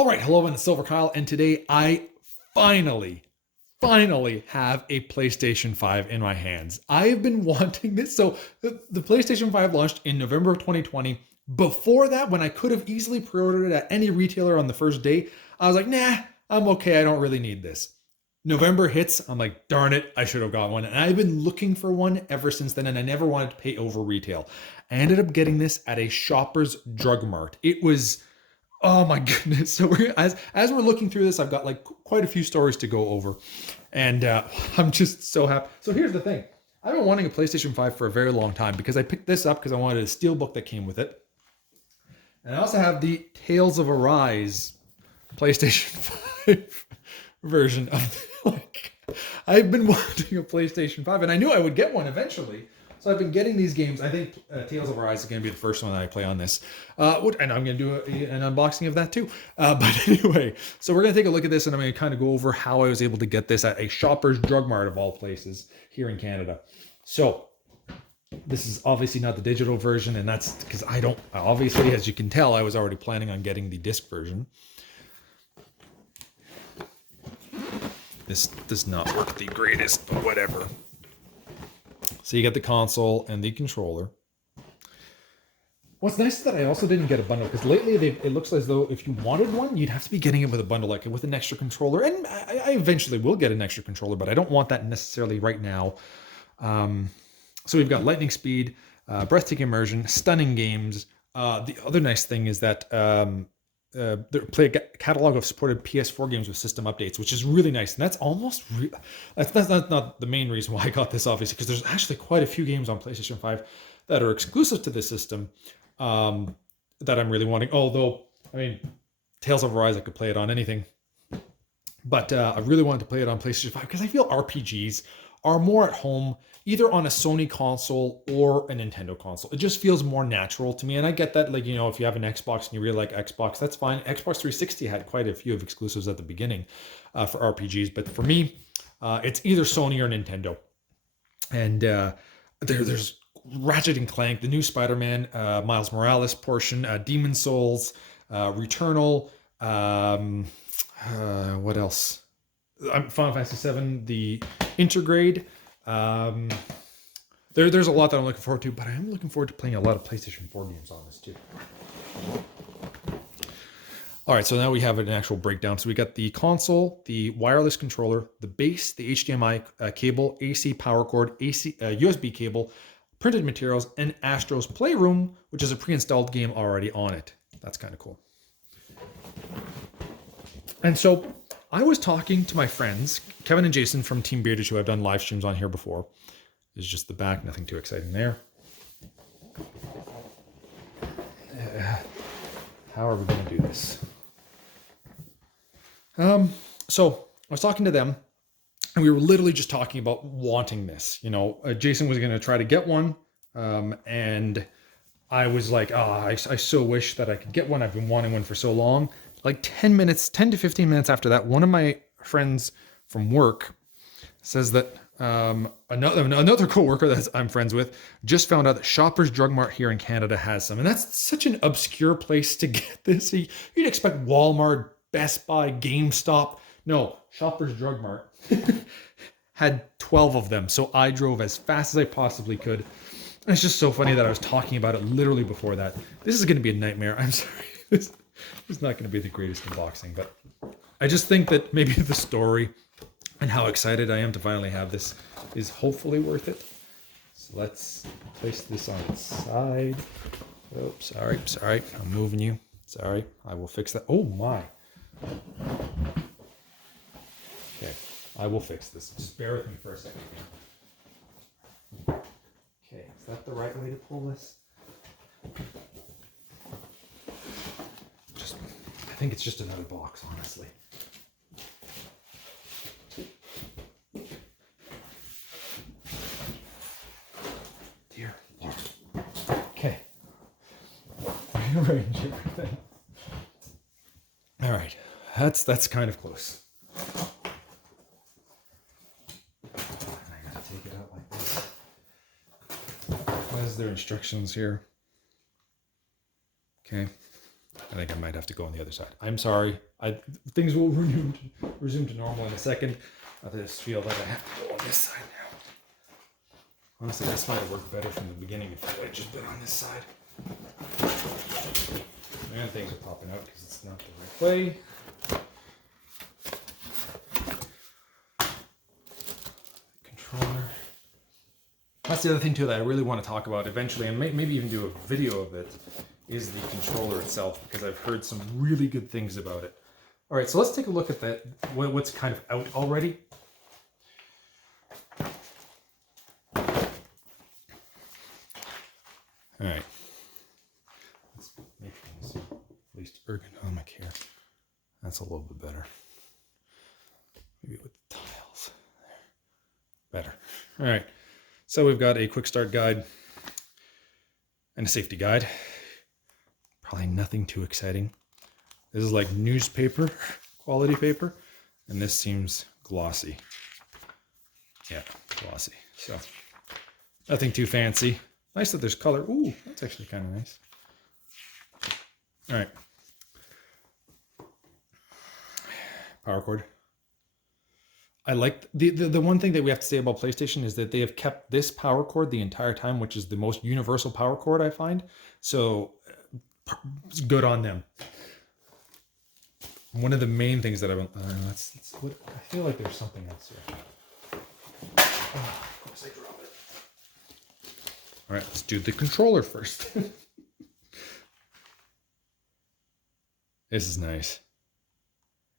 All right, hello, I'm Silver Kyle, and today I finally, finally have a PlayStation 5 in my hands. I have been wanting this. So the PlayStation 5 launched in November of 2020. Before that, when I could have easily pre-ordered it at any retailer on the first day, I was like, nah, I'm okay. I don't really need this. November hits, I'm like, darn it, I should have got one. And I've been looking for one ever since then, and I never wanted to pay over retail. I ended up getting this at a Shoppers Drug Mart. It was, oh my goodness. So as we're looking through this, I've got like quite a few stories to go over. And I'm just so happy. So here's the thing. I've been wanting a PlayStation 5 for a very long time because I picked this up because I wanted a steelbook that came with it. And I also have the Tales of Arise PlayStation 5 version of like I've been wanting a PlayStation 5 and I knew I would get one eventually. So I've been getting these games. I think Tales of Arise is going to be the first one that I play on this. And I'm going to do an unboxing of that too. But anyway, so we're going to take a look at this and I'm going to kind of go over how I was able to get this at a Shoppers Drug Mart of all places here in Canada. So this is obviously not the digital version, and that's because I don't, obviously, as you can tell, I was already planning on getting the disc version. This does not work the greatest, but whatever. So you get the console and the controller. What's nice is that I also didn't get a bundle, because lately it looks as though if you wanted one, you'd have to be getting it with a bundle, like with an extra controller. And I eventually will get an extra controller, but I don't want that necessarily right now. So we've got lightning speed, breathtaking immersion, stunning games. The other nice thing is that they play a catalog of supported PS4 games with system updates, which is really nice. And that's almost that's not the main reason why I got this, obviously, because there's actually quite a few games on PlayStation 5 that are exclusive to this system that I'm really wanting. Although, I mean, Tales of Arise, I could play it on anything. But I really wanted to play it on PlayStation 5 because I feel RPGs are more at home either on a Sony console or a Nintendo console. It just feels more natural to me. And I get that, like, you know, if you have an Xbox and you really like Xbox, that's fine. Xbox 360 had quite a few of exclusives at the beginning for RPGs. But for me, it's either Sony or Nintendo. And there's Ratchet and Clank, the new Spider-Man, Miles Morales portion, Demon Souls, Returnal, what else? Final Fantasy VII, the Intergrade. There's a lot that I'm looking forward to, but I am looking forward to playing a lot of PlayStation 4 games on this too. All right, so now we have an actual breakdown. So we got the console, the wireless controller, the base, the HDMI cable, AC power cord, AC USB cable, printed materials, and Astro's Playroom, which is a pre-installed game already on it. That's kind of cool. And so I was talking to my friends, Kevin and Jason from Team Bearded, who I've done live streams on here before. This is just the back, nothing too exciting there. How are we going to do this? So I was talking to them, and we were literally just talking about wanting this. You know, Jason was going to try to get one, and I was like, I so wish that I could get one. I've been wanting one for so long. Like 10 to 15 minutes after that, one of my friends from work says that another coworker that I'm friends with just found out that Shoppers Drug Mart here in Canada has some. And that's such an obscure place to get this. You'd expect Walmart, Best Buy, GameStop. No, Shoppers Drug Mart had 12 of them. So I drove as fast as I possibly could. And it's just so funny that I was talking about it literally before that. This is going to be a nightmare. I'm sorry. It's not going to be the greatest unboxing, but I just think that maybe the story and how excited I am to finally have this is hopefully worth it. So let's place this on its side. Oops, sorry. I'm moving you. Sorry, I will fix that. Oh my. Okay, I will fix this. Just bear with me for a second. Okay, is that the right way to pull this? I think it's just another box, honestly. Dear Lord. Okay. Rearrange everything. All right. That's kind of close. And I gotta take it out like this. What is their instructions here? Okay. I think I might have to go on the other side. I'm sorry. Things will resume to normal in a second. I just feel that I have to go on this side now. Honestly, this might have worked better from the beginning if I had just been on this side. And things are popping out because it's not the right way. Controller. That's the other thing too that I really want to talk about eventually, and maybe even do a video of it, is the controller itself, because I've heard some really good things about it. All right, so let's take a look at that. What's kind of out already. All right. Let's make things at least ergonomic here. That's a little bit better. Maybe with the tiles. There. Better. All right. So we've got a quick start guide and a safety guide. Probably nothing too exciting. This is like newspaper, quality paper, and this seems glossy. Yeah, glossy. So nothing too fancy. Nice that there's color. Ooh, that's actually kind of nice. All right. Power cord. I like the one thing that we have to say about PlayStation is that they have kept this power cord the entire time, which is the most universal power cord I find. So it's good on them. One of the main things that that's what I feel like there's something else here. Oh, of course I drop it. All right, let's do the controller first. This is nice.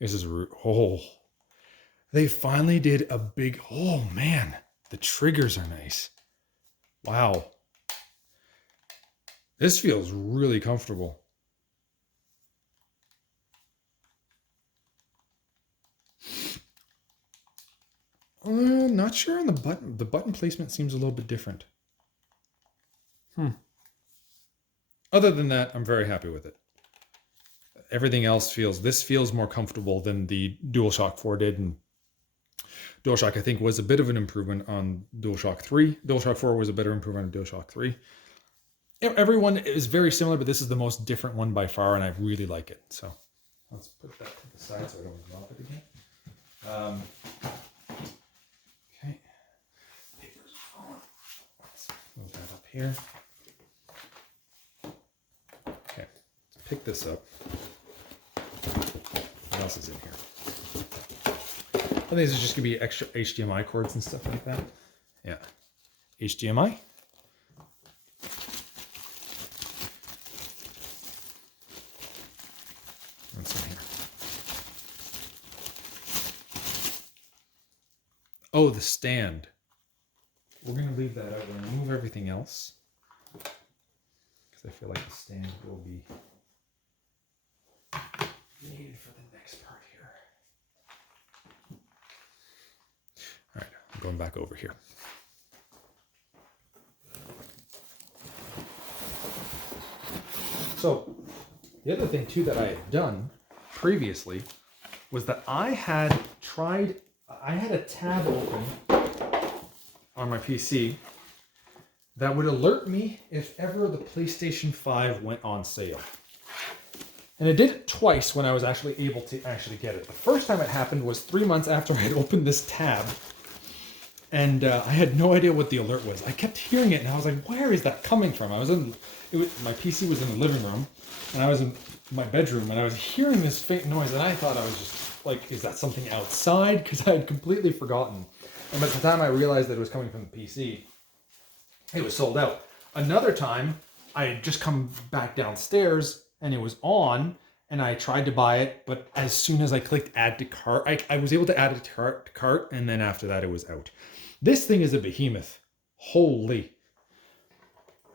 This is they finally did a big, oh man, the triggers are nice. Wow. This feels really comfortable. Not sure on the button. The button placement seems a little bit different. Other than that, I'm very happy with it. Everything else this feels more comfortable than the DualShock 4 did, and DualShock, I think, was a bit of an improvement on DualShock 3. DualShock 4 was a better improvement on DualShock 3. Everyone is very similar, but this is the most different one by far, and I really like it. So let's put that to the side so I don't drop it again. Okay. Papers are falling. Let's move that up here. Okay. Let's pick this up. What else is in here? I think this is just going to be extra HDMI cords and stuff like that. Yeah. HDMI. What's in here? Oh, the stand. We're going to leave that out. We're going to move everything else, because I feel like the stand will be needed for the next part here. All right, I'm going back over here. So the other thing too that I had done previously was that I had a tab open on my PC that would alert me if ever the PlayStation 5 went on sale. And it did it twice when I was actually able to get it. The first time it happened was 3 months after I had opened this tab. And I had no idea what the alert was. I kept hearing it and I was like, where is that coming from? My PC was in the living room and I was in my bedroom and I was hearing this faint noise and I thought I was just like, is that something outside? Because I had completely forgotten. And by the time I realized that it was coming from the PC, it was sold out. Another time, I had just come back downstairs and it was on, and I tried to buy it, but as soon as I clicked add to cart, I was able to add it to cart, and then after that it was out. This thing is a behemoth. Holy.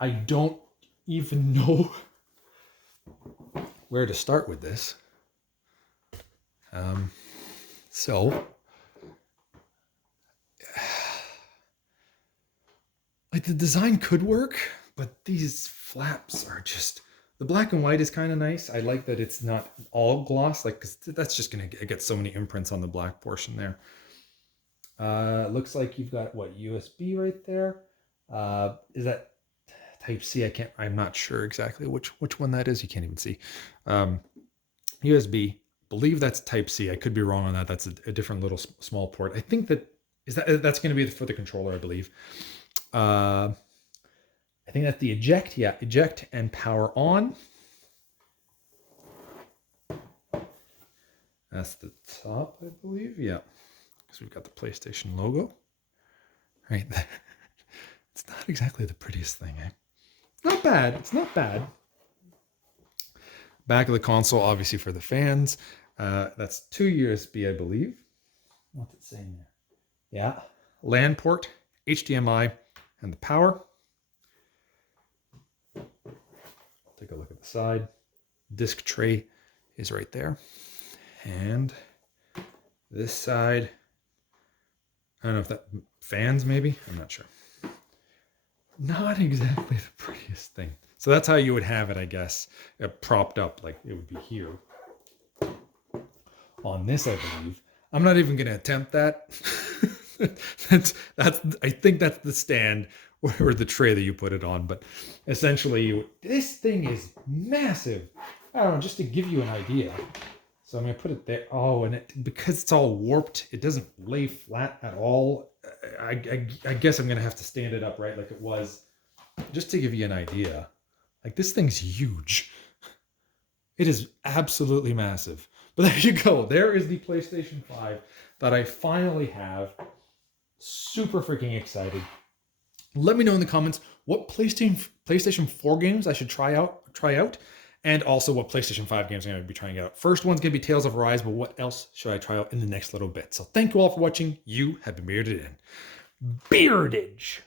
I don't even know where to start with this. Like the design could work, but these flaps are just, the black and white is kind of nice. I like that it's not all gloss, like, 'cause that's just going to get so many imprints on the black portion there. Looks like you've got, what, USB right there? Is that Type C. I'm not sure exactly which one that is. You can't even see. USB. Believe that's Type C. I could be wrong on that. That's a different little small port. I think that's going to be for the controller, I believe. I think that's the eject. Yeah, eject and power on. That's the top, I believe. Yeah, because we've got the PlayStation logo right there. It's not exactly the prettiest thing, eh? It's not bad. It's not bad. Back of the console, obviously for the fans. That's 2 USB, I believe. What's it saying there? Yeah. LAN port, HDMI, and the power. Take a look at the side. Disc tray is right there. And this side, I don't know if that fans maybe. I'm not sure. Not exactly the prettiest thing. So that's how you would have it, I guess, propped up, like it would be here. On this, I believe. I'm not even going to attempt that. I think that's the stand or the tray that you put it on. But essentially, this thing is massive. I don't know, just to give you an idea. So I'm going to put it there. Oh, and because it's all warped, it doesn't lay flat at all. I guess I'm going to have to stand it up right like it was, just to give you an idea. Like, this thing's huge. It is absolutely massive. But there you go. There is the PlayStation 5 that I finally have. Super freaking excited. Let me know in the comments what PlayStation 4 games I should try out, and also what PlayStation 5 games I'm going to be trying out. First one's going to be Tales of Arise, but what else should I try out in the next little bit? So thank you all for watching. You have been bearded in. Beardage!